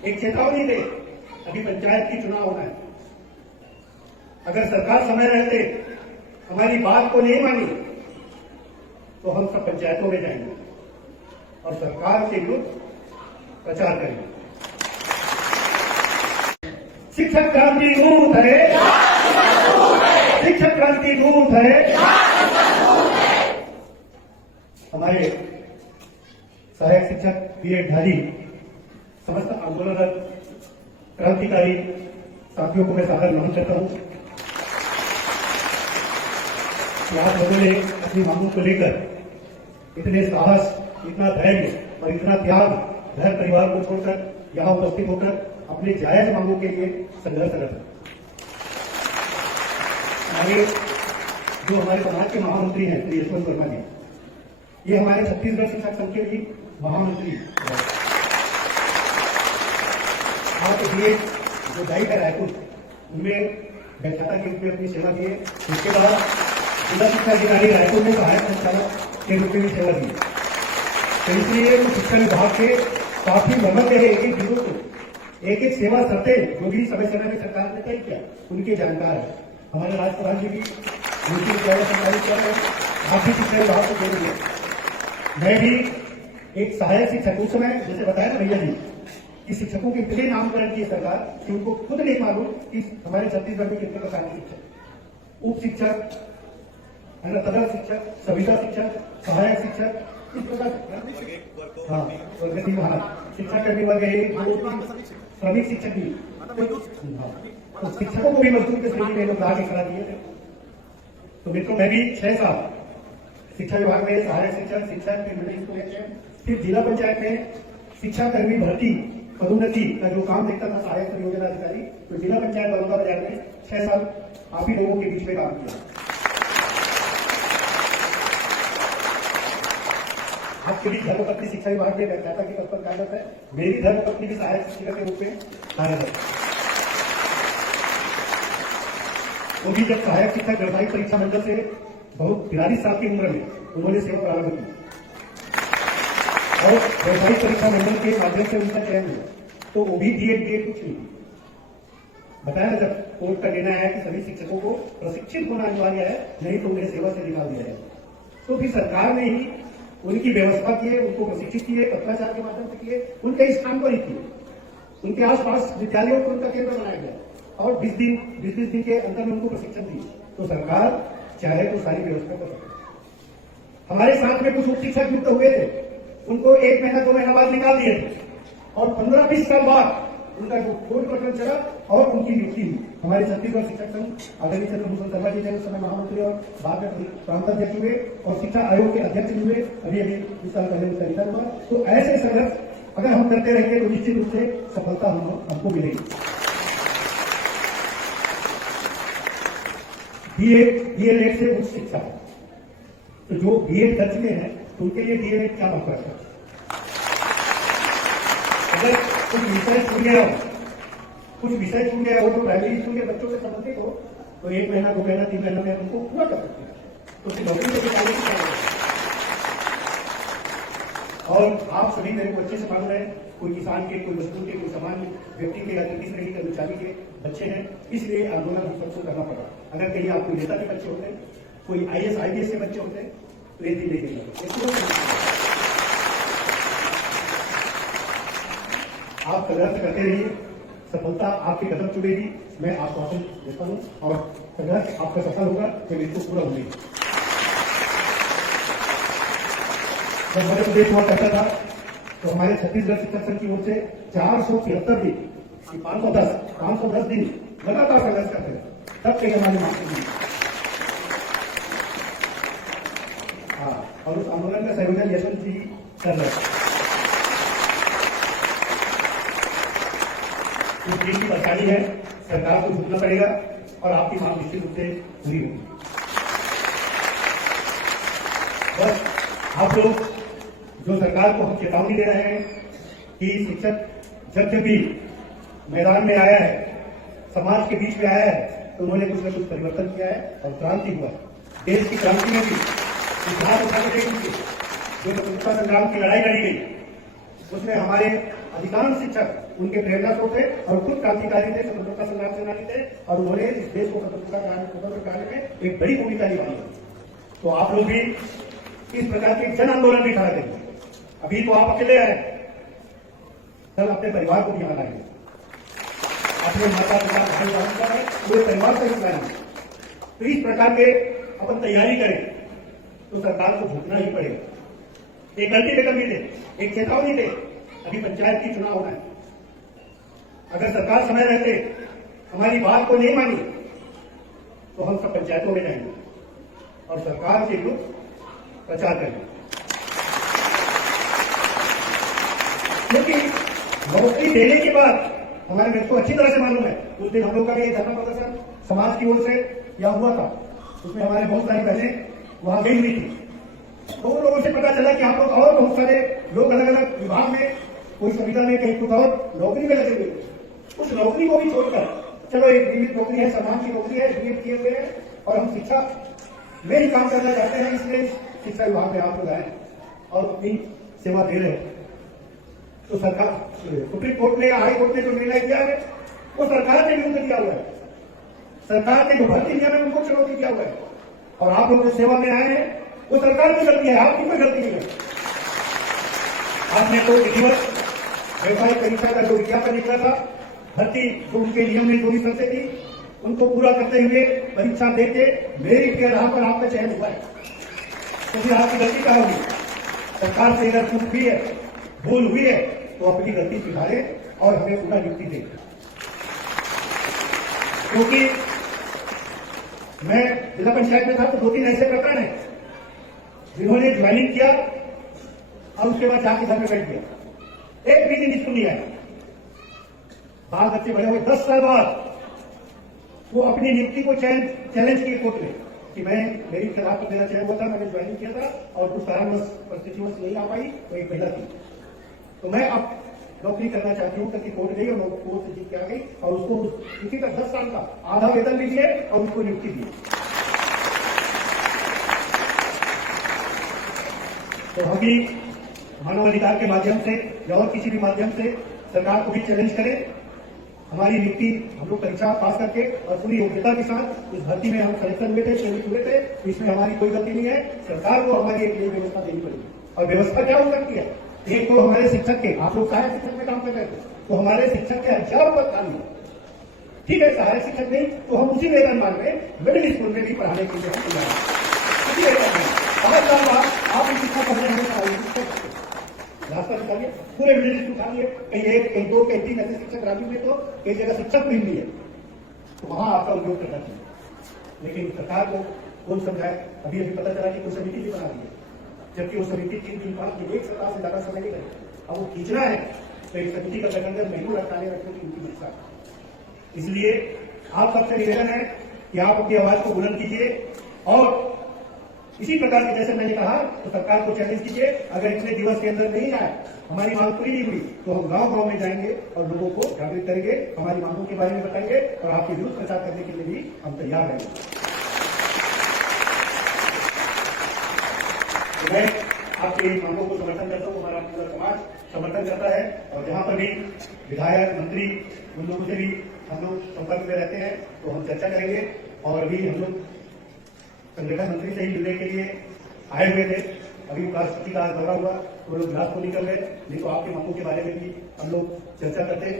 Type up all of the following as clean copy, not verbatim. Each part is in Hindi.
एक चेतावनी दे, अभी पंचायत की चुनाव होना है। अगर सरकार समय रहते हमारी बात को नहीं मानी तो हम सब पंचायतों में जाएंगे और सरकार के विरुद्ध प्रचार करेंगे। शिक्षक क्रांति दूत है, शिक्षक क्रांति दूत है। हमारे सहायक शिक्षक बीएड धारी समस्त आंदोलनरत क्रांतिकारी साथियों को मैं सादर नमन करता हूं कि आप लोगों ने अपनी मांगों को लेकर इतने साहस, इतना धैर्य और इतना त्याग घर परिवार को छोड़कर यहां उपस्थित होकर अपने जायज मांगों के लिए संघर्ष कर रहे। आगे जो हमारे समाज के महामंत्री हैं श्री यशवंत वर्मा जी, ये हमारे छत्तीसगढ़ शिक्षक संघ के भी महामंत्री आप ये जो दाई है रायपुर, उनमें व्याख्याता के रूप में अपनी सेवा दिए। उसके बाद जिला शिक्षा अधिकारी रायपुर में सहायक संचालक के रूप में सेवा दी। तो इसलिए शिक्षा विभाग के काफी नंबर रहे एक एक जिलों को एक एक सेवा शर्तें जो भी समय समय में सरकार ने तय किया उनके जानकार है। हमारे राज्यपाल जी भी उनकी सरकारी कर रहे हैं, आप भी शिक्षा विभाग को दे रही है। मैं भी एक सहायक शिक्षक, उस समय जैसे बताया ना भैया जी कि शिक्षकों के इतने नामकरण किए सरकार कि उनको खुद नहीं मालूम कि हमारे छत्तीसगढ़ में कितने प्रकार के शिक्षक, उप शिक्षक, तदर्थ शिक्षक, संविदा शिक्षक, सहायक शिक्षक, इस प्रकार शिक्षा कर्मी वर्ग श्रमिक शिक्षक भी, तो शिक्षकों को भी मजदूर के श्रेणी में लोग ला के करा दिए थे। तो मित्रों, मैं भी 6 साल शिक्षा विभाग में सहायक शिक्षक, शिक्षा फिर जिला पंचायत में शिक्षा कर्मी भर्ती पदोन्नति का जो काम देखता था सहायक परियोजना अधिकारी, तो जिला पंचायत बलौदाबाजार में 6 साल आप ही लोगों के बीच में काम किया। आपके भी धर्मपत्नी शिक्षा विभाग में व्याख्याता के पद पर कार्यरत है, मेरी धर्मपत्नी भी सहायक शिक्षिका के रूप में कार्यरत है। वो भी जब सहायक शिक्षक व्यावसायिक परीक्षा मंडल से बहुत 43 साल की उम्र में उन्होंने सेवा प्रारंभ की और व्यावसायिक परीक्षा मंडल के माध्यम से उनका चयन हुआ, तो वो भी बीएड कुछ नहीं बताया। जब कोर्ट का कहना है कि सभी शिक्षकों को प्रशिक्षित होना अनिवार्य है, नहीं तो उन्हें सेवा से निकाल दिया जाए, तो फिर सरकार ने ही उनकी व्यवस्था किए, उनको प्रशिक्षित किए, पत्राचार के माध्यम से किए, उनके स्थान पर ही किए, उनके आसपास विद्यालयों को उनका केंद्र बनाया गया और 20 दिन के अंदर में उनको प्रशिक्षण दिए। तो सरकार चाहे तो सारी व्यवस्था कर सकती। हमारे साथ में कुछ उप शिक्षक युक्त हुए थे, उनको 1 महीना 2 महीना बाद निकाल दिए थे और 15-20 साल बाद उनका जो कोर्ट प्रकरण चला और उनकी नियुक्ति हुई। हमारे छत्तीसगढ़ शिक्षक संघ आदरणीय चंद्रभूषण शर्मा जी थे उस समय महामंत्री और बाद में प्रांताध्यक्ष हुए और शिक्षा आयोग के अध्यक्ष हुए। अभी 20 साल पहले उनका रिटर्न हुआ। तो ऐसे संघर्ष अगर हम करते रहेंगे तो निश्चित रूप से सफलता हमको मिलेगी। बीएड से उच्च शिक्षा, तो जो बीएड कर चुके हैं तो उनके लिए डीएलएड क्या महत्व है? अगर कुछ विषय छूट गया हो तो प्राइमरी स्कूल के बच्चों से संबंधित हो तो 1 महीना 2 महीना 3 महीना में उनको पूरा कर सकते हैं, तो उसकी नौकरी से निकालने की क्या और आप सभी मेरे को अच्छे से मालूम है, कोई किसान के, कोई मजदूर के, कोई सामान्य व्यक्ति के या किसी श्रेणी कर्मचारी के बच्चे हैं, इसलिए आंदोलन हम सबको करना पड़ा। अगर कहीं आप कोई नेता के बच्चे होते हैं, कोई IAS IPS के बच्चे होते हैं तो ये दिन देखेंगे। आप संघर्ष करते रहिए, सफलता आपके कदम चुनेगी। मैं आश्वासन देता हूं और संघर्ष आपका सफल होगा जब इसको पूरा होगी। जब मध्य प्रदेश हुआ करता था तो हमारे छत्तीसगढ़ शिक्षक संघ की ओर से 473 दिन 510 दिन लगातार संघर्ष करते थे, तब कहीं हमारी मांग नहीं। और उस आंदोलन का संयोजन यशवंत जी कर रहे थे। इस दिन की परेशानी है, सरकार को झुकना पड़ेगा और आपकी मांग निश्चित रूप से पूरी होगी। बस आप लोग जो सरकार को हम चेतावनी दे रहे हैं कि शिक्षक जब भी मैदान में आया है, समाज के बीच में आया है, तो उन्होंने कुछ न कुछ परिवर्तन किया है और क्रांति हुआ है। देश की क्रांति में भी इतिहास उठाने जो स्वतंत्रता संग्राम की लड़ाई लड़ी गई, उसमें हमारे अधिकांश शिक्षक उनके प्रेरणा स्रोत थे और खुद क्रांतिकारी थे, स्वतंत्रता संग्राम सेनानी थे और उन्होंने इस देश को स्वतंत्र कराने में एक बड़ी भूमिका निभाई है। तो आप लोग भी इस प्रकार के जन आंदोलन भी खड़ा करेंगे। अभी तो आप अकेले आए, कल अपने परिवार को भी यहाँ लाएंगे, अपने माता पिता भाई बहन का पूरे परिवार को भी लाएंगे। तो इस प्रकार के अपन तैयारी करें तो सरकार को झुकना ही पड़ेगा। एक अल्टीमेटम भी दे, एक चेतावनी दे, अभी पंचायत की चुनाव होना है। अगर सरकार समय रहते हमारी बात को नहीं मानी तो हम सब पंचायतों में जाएंगे और सरकार के विरुद्ध प्रचार करेंगे। क्योंकि नौकरी देने के बाद हमारे मेरे को अच्छी तरह से मालूम है, उस दिन हम लोग का भी धरना प्रदर्शन समाज की ओर से या हुआ था, उसमें हमारे बहुत सारी बहनें वहां गई हुई थी। तो उन लोगों से पता चला कि आप लोग और बहुत सारे लोग अलग अलग विभाग में, कोई संविदा में, कहीं कुछ और नौकरी में लगे हुए, उस नौकरी को भी छोड़कर चलो एक नियमित नौकरी है, सम्मान की नौकरी है, नियमित किए हुए हैं और हम शिक्षा में ही काम करना चाहते हैं, इसलिए शिक्षा विभाग में आप लोग आए और अपनी सेवा दे रहे हैं। तो सरकार, सुप्रीम कोर्ट ने या हाई कोर्ट ने जो निर्णय दिया है वो सरकार ने विरुद्ध दिया हुआ है। सरकार ने जो भर्ती नियम है उनको चुनौती दिया हुआ है और आप लोग जो सेवा में आए हैं वो सरकार की गलती है, आपकी कोई गलती नहीं है। आपने तो विधिवत व्यवसायिक परीक्षा का जो विज्ञापन निकला था, भर्ती जो उनके नियम में जो भी शर्तें थी उनको पूरा करते हुए परीक्षा देके मेरिट के आधार पर आपका चयन हुआ है। तो फिर आपकी गलती क्या होगी? सरकार से अगर चूक हुई है, भूल हुई है तो अपनी गलती सुधारे और हमें पूरा नियुक्ति दे। क्योंकि मैं जिला पंचायत में था तो 2-3 ऐसे प्रकरण है जिन्होंने ज्वाइनिंग किया और उसके बाद जाके घर में बैठ गया, एक भी दिन स्कूल नहीं आया। बाल बच्चे बड़े हुए 10 साल बाद वो अपनी नियुक्ति को चैलेंज किए कोर्ट में कि मैं मेरिट के आधार पर मेरा चयन हुआ था, मैंने ज्वाइनिंग किया था और कुछ कारणवश परिस्थितियों से नहीं आ पाई, तो एक महिला थी, तो मैं अब नौकरी करना चाहती हूँ करके कोर्ट गई और कोर्ट से जीत के आ गई और उसको किसी का 10 साल का आधा वेतन भी दिए और उसको नियुक्ति दी। तो हम भी मानव अधिकार के माध्यम से या और किसी भी माध्यम से सरकार को भी चैलेंज करें। हमारी नियुक्ति हम लोग परीक्षा पास करके और पूरी योग्यता के साथ इस भर्ती में हम सिलेक्शन हुए थे, चयनित हुए थे, इसमें हमारी कोई गलती नहीं है। सरकार को हमारी एक लिए व्यवस्था देनी पड़ेगी और व्यवस्था क्या हो सकती है? एक तो हमारे शिक्षक के, आप लोग सहायक शिक्षक में काम कर रहे थे तो हमारे शिक्षक के 1000 पद खाली है, ठीक है, सहायक शिक्षक नहीं तो हम उसी वेतन मान में मिडिल स्कूल में भी पढ़ाने के लिए हम तैयार हैं, उसी वेतन में 5 साल बाद आप शिक्षा पढ़ने में रास्ता निकालिए, पूरे मिडिल स्कूल खाली है, कहीं 1, कहीं 2, कहीं 3 ऐसे शिक्षक राज्य में तो कई जगह शिक्षक भी नहीं है, तो वहां आपका उपयोग करना चाहिए। लेकिन सरकार को कौन समझाए? अभी पता चला कि कोई समिति भी बना रही है, जबकि वो समिति 3 दिन बाद एक सप्ताह से ज्यादा समय नहीं करेगी। अब वो खींचना है तो एक समिति का गठन कर महीनों रखने रखने की उनकी इच्छा। इसलिए आप सबसे निवेदन है कि आप अपनी आवाज को बुलंद कीजिए और इसी प्रकार के जैसे मैंने कहा तो सरकार को चैलेंज कीजिए, अगर इतने दिवस के अंदर नहीं आए, हमारी मांग पूरी नहीं हुई तो हम गांव-गांव में जाएंगे और लोगों को जागृत करेंगे, हमारी मांगों के बारे में बताएंगे और आपके विरुद्ध प्रचार करने के लिए भी हम तैयार रहेंगे। तो मैं आपकी मांगों को समर्थन करता हूँ, हमारा पूरा समाज समर्थन करता है और जहां पर भी विधायक, मंत्री, उन लोगों से भी हम लोग संपर्क में रहते हैं तो हम चर्चा करेंगे। और अभी हम लोग संगठन मंत्री से ही मिलने के लिए आए हुए थे, अभी राष्ट्रपति का दौरा हुआ तो लोग ग्लास को निकल गए, नहीं तो आपके मांगों के बारे में भी हम लोग चर्चा करते।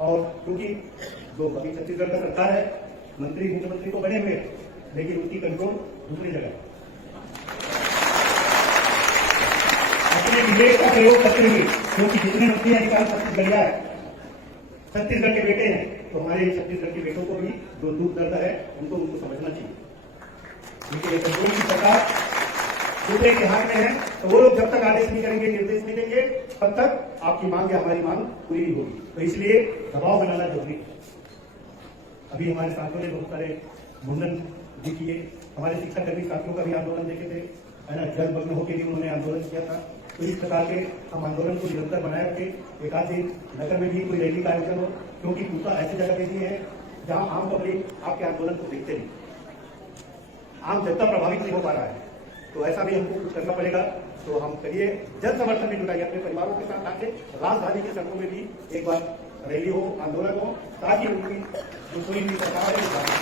और क्योंकि जो अभी छत्तीसगढ़ का सरकार है, मंत्री मुख्यमंत्री तो बने हुए लेकिन उनकी कंट्रोल दूसरी जगह, अपने विवेक का प्रयोग करते हुए, क्योंकि जितने मंत्री अधिकार छत्तीसगढ़िया है, छत्तीसगढ़ के बेटे हैं, तो हमारे छत्तीसगढ़ के बेटों को भी जो दुख दर्द है उनको समझना चाहिए। क्योंकि कंट्रोल की सरकार दूसरे के हाथ में है तो वो लोग जब तक आदेश नहीं करेंगे, निर्देश नहीं देंगे, तब तक आपकी मांग या हमारी मांग पूरी नहीं होगी। तो इसलिए दबाव बनाना जरूरी है। अभी हमारे साथियों ने बहुत सारे मुंडन भी किए, हमारे शिक्षाकर्मी साथियों का भी आंदोलन देखे थे, है ना, जलमग्न होकर भी उन्होंने आंदोलन किया था। तो इस प्रकार के हम आंदोलन को निरंतर बनाए रखें। एक आध दिन नगर में भी कोई रैली का आयोजन हो, क्योंकि पूरा ऐसी जगह दे दी है जहां आम पब्लिक आपके आंदोलन को देखते नहीं, आम जनता प्रभावित नहीं हो पा रहा है, तो ऐसा भी हमको कुछ करना पड़ेगा। तो हम करिए जन समर्थन में जुटाइए अपने परिवारों के साथ आके राजधानी की सड़कों में भी एक बार रैली हो, आंदोलन हो, ताकि उनकी जो कोई भी सरकार है